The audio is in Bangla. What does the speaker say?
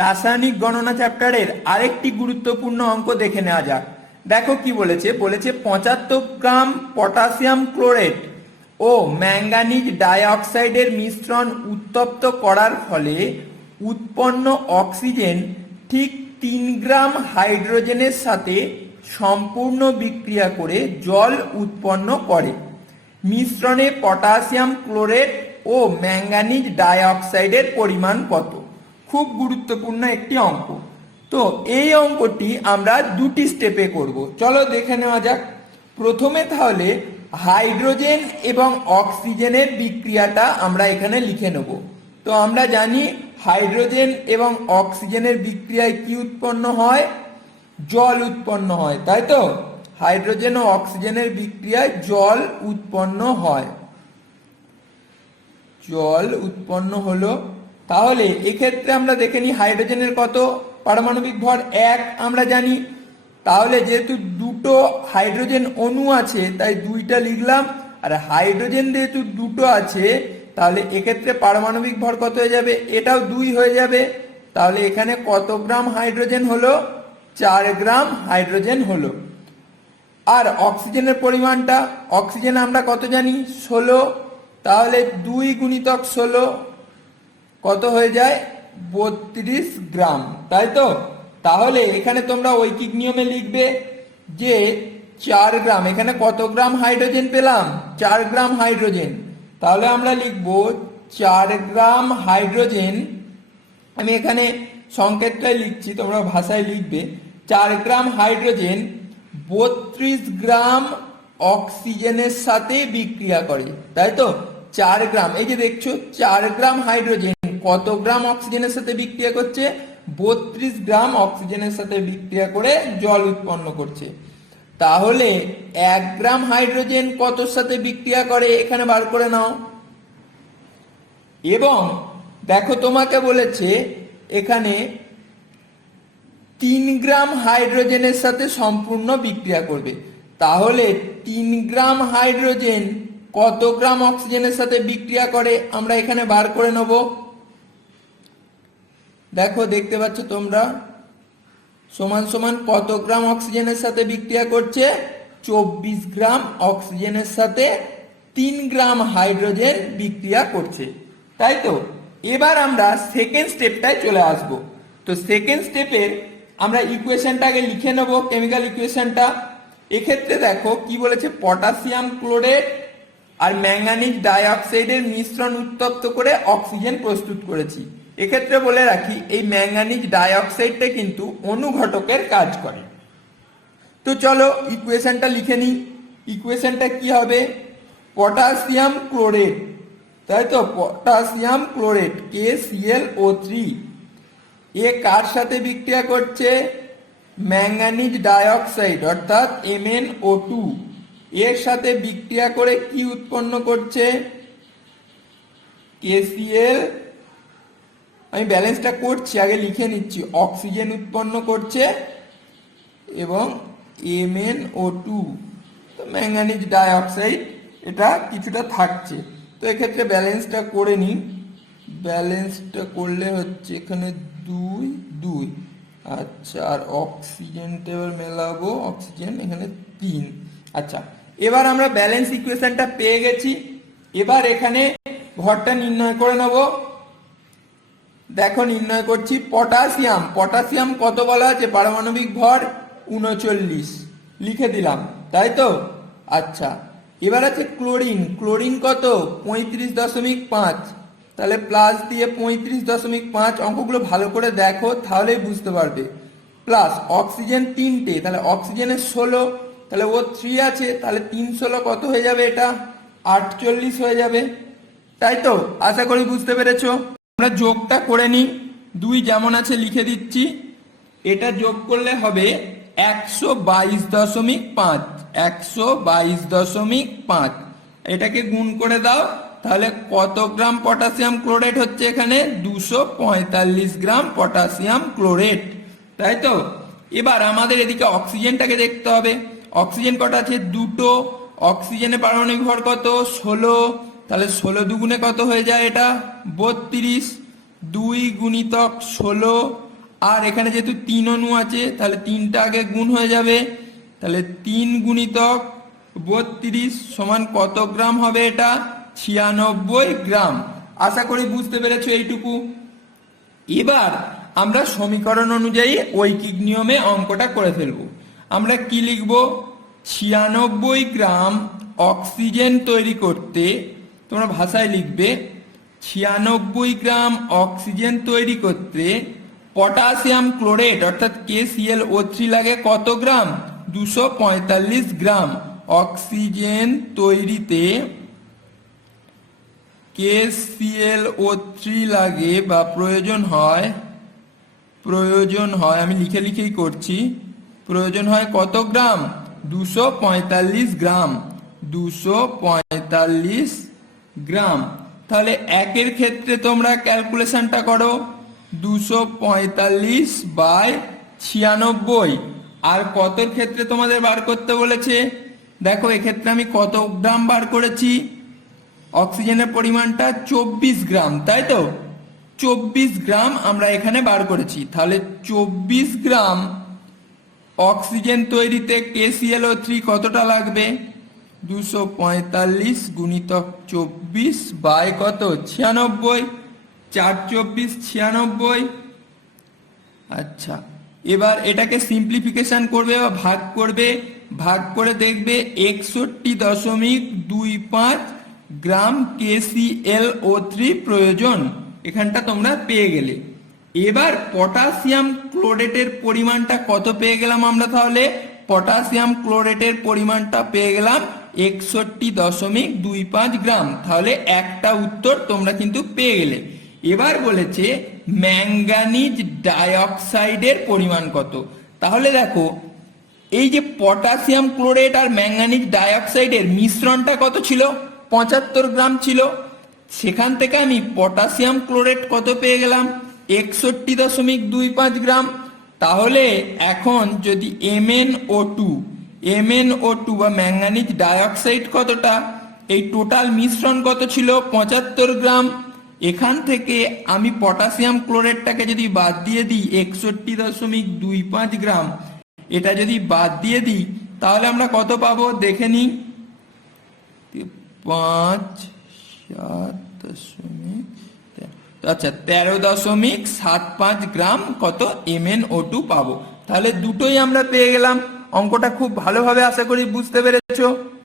রাসায়নিক গণনা চ্যাপ্টারের আরেকটি গুরুত্বপূর্ণ অঙ্ক দেখে নেওয়া যাক। দেখো কি বলেছে? বলেছে পঁচাত্তর গ্রাম পটাশিয়াম ক্লোরেট ও ম্যাঙ্গানিজ ডাইঅক্সাইডের মিশ্রণ উত্তপ্ত করার ফলে উৎপন্ন অক্সিজেন ঠিক তিন গ্রাম হাইড্রোজেনের সাথে সম্পূর্ণ বিক্রিয়া করে জল উৎপন্ন করে। মিশ্রণে পটাশিয়াম ক্লোরেট ও ম্যাঙ্গানিজ ডাইঅক্সাইডের পরিমাণ কত? খুব গুরুত্বপূর্ণ একটি অঙ্ক। তো এই অঙ্কটি আমরা দুটি স্টেপে করব। চলো দেখে নেওয়া যাক। প্রথমে তাহলে হাইড্রোজেন এবং অক্সিজেনের বিক্রিয়াটা আমরা এখানে লিখে নেব। তো আমরা জানি হাইড্রোজেন এবং অক্সিজেনের বিক্রিয়ায় কি উৎপন্ন হয়? জল উৎপন্ন হয়, তাই তো? হাইড্রোজেন ও অক্সিজেনের বিক্রিয়ায় জল উৎপন্ন হয়। জল উৎপন্ন হলো তাহলে এক্ষেত্রে আমরা দেখে নিই হাইড্রোজেনের কত? পারমাণবিক ভর এক আমরা জানি। তাহলে যেহেতু দুটো হাইড্রোজেন অণু আছে, তাই দুইটা লিখলাম। আর হাইড্রোজেন যেহেতু দুটো আছে, তাহলে এক্ষেত্রে পারমাণবিক ভর কত হয়ে যাবে? এটাও দুই হয়ে যাবে। তাহলে এখানে কত গ্রাম হাইড্রোজেন হলো? চার গ্রাম হাইড্রোজেন হলো। আর অক্সিজেনের পরিমাণটা? অক্সিজেন আমরা কত জানি? ষোলো। তাহলে দুই গুণিতক ষোলো কত হয়ে যায়? বত্রিশ গ্রাম, তাই তো? তাহলে এখানে তোমরা ঐকিক নিয়মে লিখবে যে চার গ্রাম, এখানে কত গ্রাম হাইড্রোজেন পেলাম? চার গ্রাম হাইড্রোজেন। তাহলে আমরা লিখব চার গ্রাম হাইড্রোজেন। আমি এখানে সংকেতটাই লিখছি, তোমরা ভাষায় লিখবে। চার গ্রাম হাইড্রোজেন বত্রিশ গ্রাম অক্সিজেনের সাথে বিক্রিয়া করে, তাই তো? চার গ্রাম, এই যে দেখছ, চার গ্রাম হাইড্রোজেন কত গ্রাম অক্সিজেনের সাথে বিক্রিয়া করছে? বত্রিশ গ্রাম অক্সিজেনের সাথে বিক্রিয়া করে জল উৎপন্ন করছে। তাহলে এক গ্রাম হাইড্রোজেন কতর সাথে বিক্রিয়া করে? এখানে বার করে নাও। এবং দেখো তোমাকে বলেছে, এখানে তিন গ্রাম হাইড্রোজেনের সাথে সম্পূর্ণ বিক্রিয়া করবে। তাহলে তিন গ্রাম হাইড্রোজেন কত গ্রাম অক্সিজেনের সাথে বিক্রিয়া করে? আমরা এখানে বার করে নেব। দেখো, দেখতে পাচ্ছ তোমরা? সমান সমান কত গ্রাম অক্সিজেনের সাথে বিক্রিয়া করছে? চব্বিশ গ্রাম অক্সিজেনের সাথে তিন গ্রাম হাইড্রোজেন বিক্রিয়া করছে। তাই তো? এবার আমরা সেকেন্ড স্টেপটায় চলে আসব। তো সেকেন্ড স্টেপের আমরা ইকুয়েশনটাকে লিখে নেব কেমিক্যাল ইকুয়েশনটা এক্ষেত্রে দেখো, কি বলেছে? পটাশিয়াম ক্লোরেট আর ম্যাঙ্গানিজ ডাইঅক্সাইডের মিশ্রণ উত্তপ্ত করে অক্সিজেন প্রস্তুত করেছি। এক্ষেত্রে বলে রাখি, এই ম্যাঙ্গানিক ডাইঅক্সাইডটা কিন্তু অনুঘটকের কাজ করে। তো চলো ইকুয়েশনটা লিখে নিই। ইকুয়েশনটা কি হবে? পটাশিয়াম ক্লোরেট তাই তো? Potassium chlorate K CL O three এ কার সাথে বিক্রিয়া করছে? ম্যাঙ্গানিজ ডাইঅক্সাইড, অর্থাৎ এমএন ও টু এর সাথে বিক্রিয়া করে কি উৎপন্ন করছে? কেসিএল আমি ব্যালেন্সটা করছি, আগে লিখে নিচ্ছি। অক্সিজেন উৎপন্ন করছে এবং এমএন ও টু, তো ম্যাঙ্গানিজ ডাইঅক্সাইড, এটা কিছুটা থাকছে। তো এক্ষেত্রে ব্যালেন্সটা করে নিই। ব্যালেন্সটা করলে হচ্ছে এখানে দুই দুই। আচ্ছা আর অক্সিজেনটা এবার মেলাবো। অক্সিজেন এখানে তিন। আচ্ছা এবার আমরা ব্যালেন্স ইকুয়েশনটা পেয়ে গেছি। এবার এখানে ভরটা নির্ণয় করে নেব। দেখো নির্ণয় করছি, পটাশিয়াম। পটাশিয়াম কত বলা আছে? পারমাণবিক ভর উনচল্লিশ। লিখে দিলাম, তাই তো? আচ্ছা এবার আছে ক্লোরিন। ক্লোরিন কত? পঁয়ত্রিশ দশমিক পাঁচ। তাহলে প্লাস দিয়ে পঁয়ত্রিশ দশমিক পাঁচ অঙ্কগুলো ভালো করে দেখো, তাহলেই বুঝতে পারবে। প্লাস অক্সিজেন তিনটে, তাহলে অক্সিজেনের ষোলো, তাহলে ও থ্রি আছে, তাহলে তিন ষোলো কত হয়ে যাবে এটা? আটচল্লিশ হয়ে যাবে। তাই তো? আশা করি বুঝতে পেরেছ। আমরা যোগটা করে নিই। দুই যেমন আছে, লিখে দিচ্ছি। এটা যোগ করলে হবে একশো বাইশ দশমিক পাঁচ। একশো বাইশ দশমিক পাঁচ। এটাকে গুণ করে দাও। তাহলে কত গ্রাম পটাশিয়াম ক্লোরেট হচ্ছে এখানে? দুশো পঁয়তাল্লিশ গ্রাম পটাশিয়াম ক্লোরেট তাই তো? এবার আমাদের এদিকে অক্সিজেনটাকে দেখতে হবে। অক্সিজেন কটা আছে? দুটো। অক্সিজেনের পারমাণবিক ভর কত? ষোলো। তাহলে ষোলো দুগুণে কত হয়ে যায় এটা? বত্রিশ দুই গুণিতক ষোলো। আর এখানে যেহেতু তিন অণু আছে, তাহলে তিনটা আগে গুণ হয়ে যাবে। তাহলে তিন গুণিতক বত্রিশ সমান কত গ্রাম হবে এটা? ছিয়ানব্বই গ্রাম। আশা করি বুঝতে পেরেছ এইটুকু। এবার আমরা সমীকরণ অনুযায়ী ঐকিক নিয়মে অঙ্কটা করে ফেলব। আমরা কি লিখব? ছিয়ানব্বই গ্রাম অক্সিজেন তৈরি করতে তোমরা ভাষায় লিখবে, ছিয়ানব্বই গ্রাম অক্সিজেন তৈরি করতে পটাশিয়াম ক্লোরেট, অর্থাৎ কে সিএল ও থ্রি লাগে কত গ্রাম? দুশো পঁয়তাল্লিশ গ্রাম অক্সিজেন তৈরিতে কেসিএল ও থ্রি লাগে বা প্রয়োজন হয় প্রয়োজন হয়, আমি লিখে লিখেই করছি, প্রয়োজন হয় কত গ্রাম? দুশো পঁয়তাল্লিশ গ্রাম, দুশো পঁয়তাল্লিশ গ্রাম। তাহলে একের ক্ষেত্রে তোমরা ক্যালকুলেশনটা করো। দুশো পঁয়তাল্লিশ বাই ছিয়ানব্বই। আর কতর ক্ষেত্রে তোমাদের বার করতে বলেছে? দেখো, এক্ষেত্রে আমি কত গ্রাম বার করেছি? অক্সিজেনের পরিমাণটা চব্বিশ গ্রাম, তাই তো? চব্বিশ গ্রাম আমরা এখানে বার করেছি। তাহলে চব্বিশ গ্রাম অক্সিজেন তৈরিতে কেসিএলও থ্রি কতটা লাগবে? দুশো পঁয়তাল্লিশ গুণিতক চব্বিশ বাই কত? ছিয়ানব্বই। চার চব্বিশ, ছিয়ানব্বই। আচ্ছা এবার এটাকে সিম্পলিফিকেশন করবে বা ভাগ করবে। ভাগ করে দেখবে একষট্টি দশমিক দুই পাঁচ গ্রাম কেসিএল ও থ্রি প্রয়োজন। এখানটা তোমরা পেয়ে গেলে। এবার পটাশিয়াম ক্লোরেটের পরিমাণটা কত পেয়ে গেলাম আমরা তাহলে? পটাশিয়াম ক্লোরেটের পরিমাণটা পেয়ে গেলাম একষট্টি দশমিক দুই পাঁচ গ্রাম। তাহলে একটা উত্তর তোমরা কিন্তু পেয়ে গেলে। এবার বলেছে, ম্যাঙ্গানিজ ডাইঅক্সাইডের পরিমাণ কত? তাহলে দেখো, এই যে পটাশিয়াম ক্লোরেট আর ম্যাঙ্গানিজ ডাইঅক্সাইডের মিশ্রণটা কত ছিল? পঁচাত্তর গ্রাম ছিল। সেখান থেকে আমি পটাশিয়াম ক্লোরেট কত পেয়ে গেলাম? একষট্টি দশমিক দুই পাঁচ গ্রাম। তাহলে এখন যদি Mn O two Mn O two বা ম্যাঙ্গানিজ ডাইঅক্সাইড কতটা? এই টোটাল মিশ্রণ কত ছিল? পঁচাত্তর গ্রাম। এখান থেকে আমি পটাশিয়াম ক্লোরেটটাকে যদি বাদ দিয়ে দিই, একষট্টি দশমিক দুই পাঁচ গ্রাম। এটা যদি বাদ দিয়ে দিই, তাহলে আমরা কত পাবো? দেখে নিই। পাঁচ সাত দশমিক আচ্ছা তেরো দশমিক সাত পাঁচ গ্রাম কত এম এন ও টু পাবো? তাহলে দুটোই আমরা পেয়ে গেলাম। অঙ্কটা খুব ভালোভাবে আশা করি বুঝতে পেরেছ।